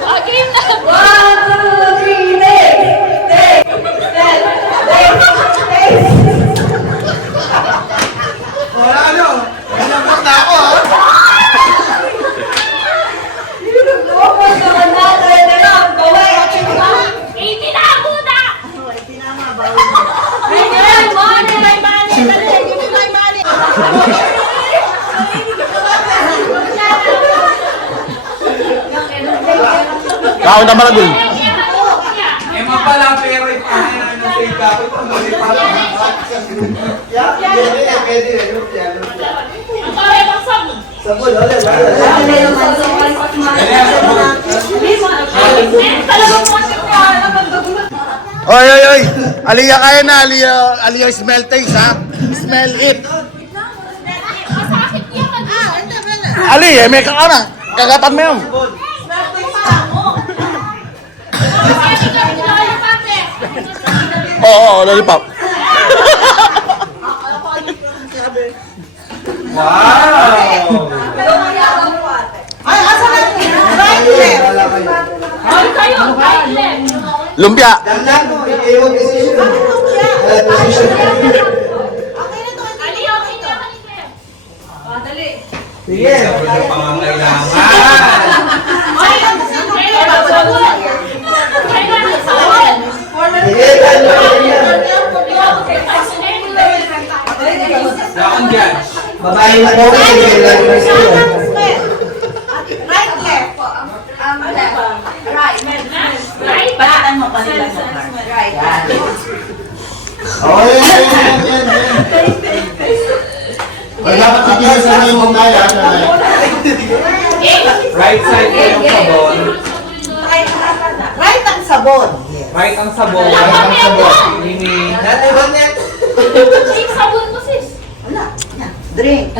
Okay na. 1, 2, 3, take! Wala ano. Pinabot na ako, ha? Kaon na malagul. Eh, mapala, pero ipahain na sa ikaw. Ito, mali pala. Sabon, ulit. Oy, oy, oy. Aliya kaya na, Aliya smell taste, ha? Smell it. Ali, may kakana. Kagatan mo yun. Oo, lollipop. Wow! Ay, asa na? Right left. Lumpia. Dandan mo, i-ewan decision. Sige, sabon ng pangangailangan. Yakon dyan. Babae na po, sige lang yung Right left. Right. Palitan mo pa nila. Right. Okay, yan. Ay, dapat titigil sa mga mong kaya. Right side ko yung sabon. Right ang sabon. Right ang sabon. Right ang sabon. Ini. Natibag net. Sabon mo sis. Drink.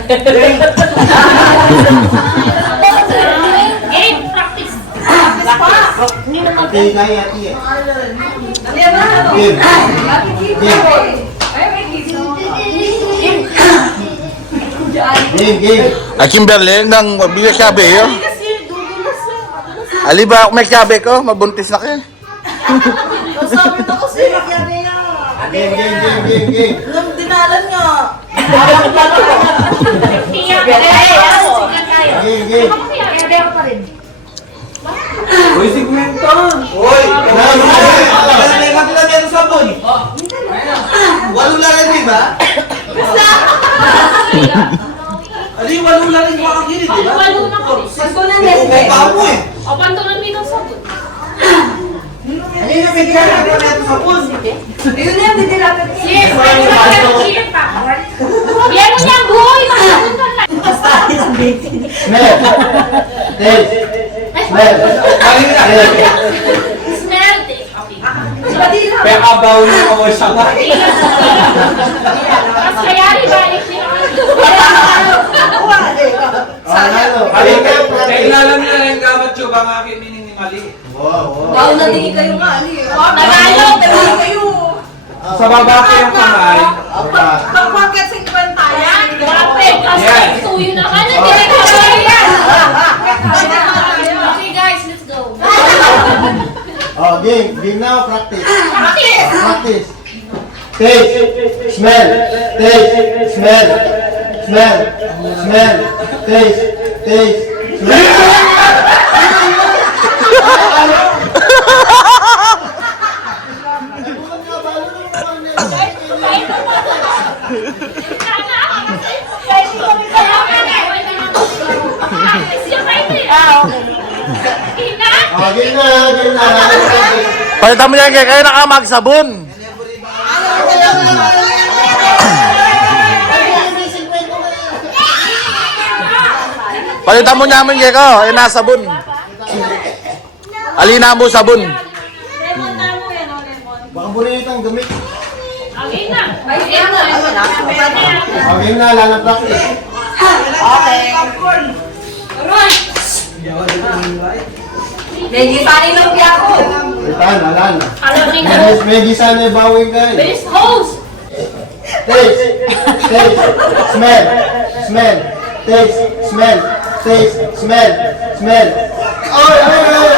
Game practice. Okay, kaya, tiye. Game. Ay, Kimberly, nang mabigay sabi yun. Ali ba, may sabi ko, mabuntis na kayo. Sabi mo kasi nagyari niya. Game. Alam, dinalan niya. Uy, sigmento. Uy, nalagay ka lang yan sa sabon. Walong lang di ba? Ali, walong lang yung makakili, di ba? Walo na ko. Sasko na May pamo eh. O, pantulan mo itong sabon. Ano yung may ginagawa na ito sabon? Yun na, hindi dapat Yes, pwede ba kayo mag-iit pa? Yan mo niya, boy! Masabon ka lang. Smell. Taste. Smell. Smell it. Okay. Kaya kabaw niyo ako siya ka. Tapos kaya ibalik niyo. Ali, kailangan nyo na yung gamat yung bang akin mining ni Mali. Wow, natingin kayo nga. Tagalog, Tagalog kayo. Sa baba ko yung kamay. Bakit 50 Ayan, grabe. Kasi Yan. tuyo na ka na. Hindi ka kaya. Okay guys, let's go. Oh, game now, practice. Practice. Practice. Taste. Smell. Taste. Smell. Taste. Smell. Oh, game na. Palitan mo yan, kaya nakamagsabon. Palitan mo namin kaya ko, ay nasabon. Alina mo sabon. Baka bulit ang gamit. Okay na. Oh, game na, lalang practice. Medyo paning lang kaya ako. Alan. Alam ni host. May gisa na bawing kayo. Best host. Taste. Smell. Taste. Smell. Smell. Oy, oy, oy.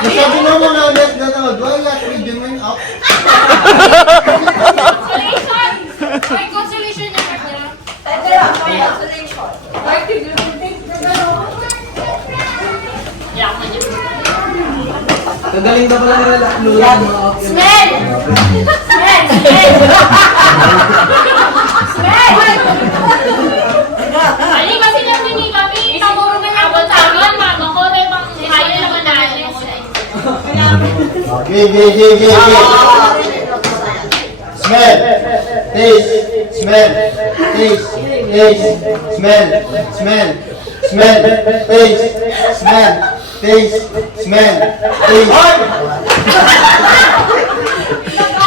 Nasabi naman na ulit na to. Do I like redeeming up? Consolation! May consolation na kaya. Kagaling na pala nila lula ng mga option. Smell! Smell! Smell! Ali kasi namin kami, tamuro na yung abot sa amin, mama ko, may pang hayo naman namin. Okay. Smell. Taste. Smell. Taste. Taste. Smell. Smell. Smell. Taste. Smell. Taste. Smell. Taste.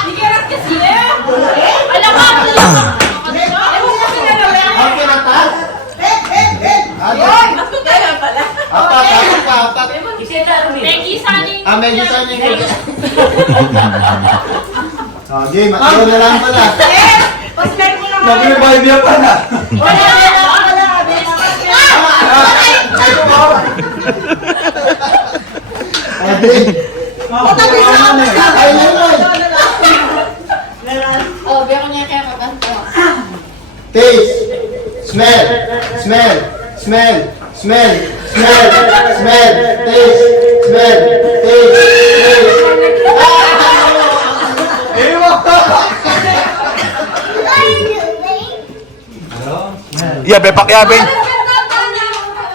Dikirat kasi eh! Alam mo, Ang pinatas? Apat. Peggy, saning. May gisa niyo. Okay, matalo na lang pala. Mag-revive yan pa na. Okay. Ay, naman. Oh, biro niya kaya kaganto. Taste. Smell. Smell. Smell. Smell. Smell. Smell. Taste. Smell. Taste. Taste. Yeah, bepak yabin.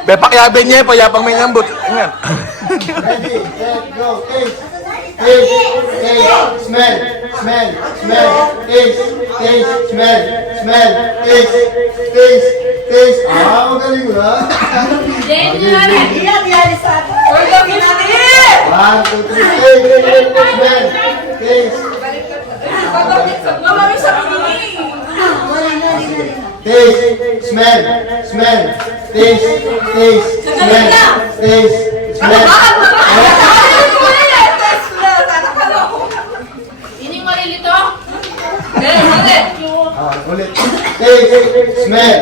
Bepak yabin niya, payapang may ngambot. Ingat. Ready, set, go. Taste. Taste. Taste. Smell. Smell. Smell. Taste. Taste. Smell. Smell. Taste. Taste. Taste. Magaling mo na. One, two, three. Taste. Smell. Taste. Taste, smell, smell, taste, taste, smell, taste, smell. Ining malilito? Ulit. Taste, smell,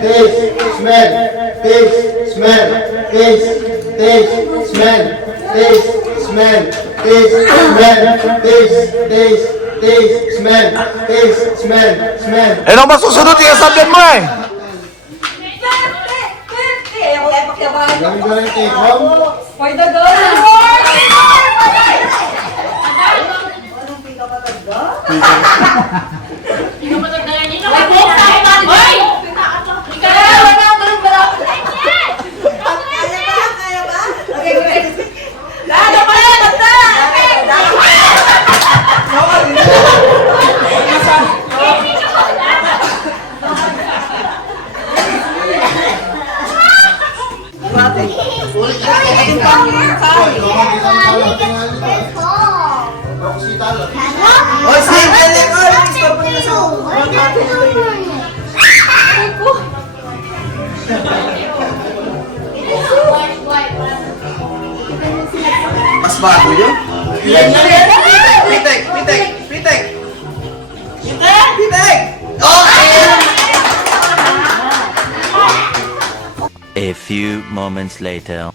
taste, smell, taste, smell, taste, taste, smell, taste, smell, taste, smell, taste, taste, taste, smell, taste, smell, smell. Eh, nung masusunod, i-sabihan mo eh. Galing take home. Hindi mo matagdagan niyo. Hoy! Oy, sige, balik ko. Stop mo na sa mas bago yun. Pitek. A few moments later.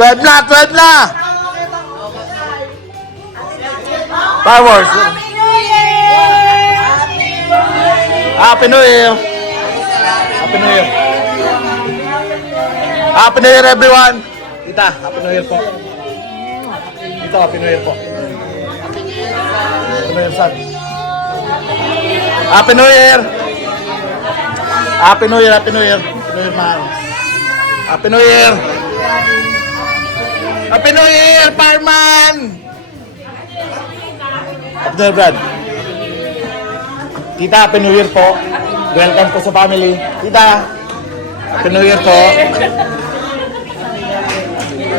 12 na! Star Wars. Happy New Year! Happy New Year! Happy New Year, everyone! Tita, Happy New Year po. Tita, Happy New Year po. Happy New Year, son. Happy New Year! Happy New Year, Happy New Year. Happy New Year, man. Happy New Year! Happy New Year, Fireman! Happy New Year, Brad. Tita, Happy New Year po. Welcome po sa family. Tita, Happy New Year po.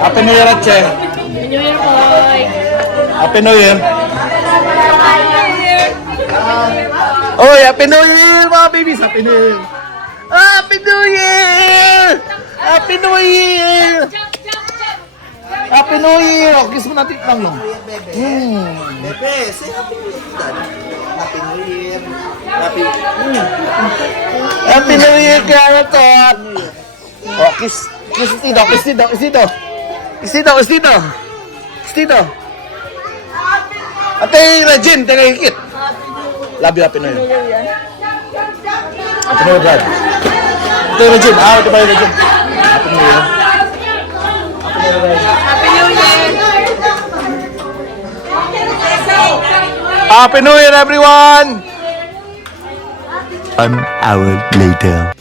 Happy New Year, Atche. New Year, boy! Happy New Year. Oy, Happy New Year, mga babies. Happy New Year. Happy New Year! Happy New Year! Jump! Happy New Year! O, kiss mo natin lang yun. Bebe, say Happy New Year. Happy New Year. Happy New Year, Karatot! O, kiss. Kiss dito, kiss dito, kiss dito. Kiss dito, kiss dito. Kiss dito. Ate Regine, taga hikit. Love you, Happy New Year. Happy New Year, Brad. Ate Regine, ate ba Regine? Happy New Year. Happy New Year, everyone! 1 hour later.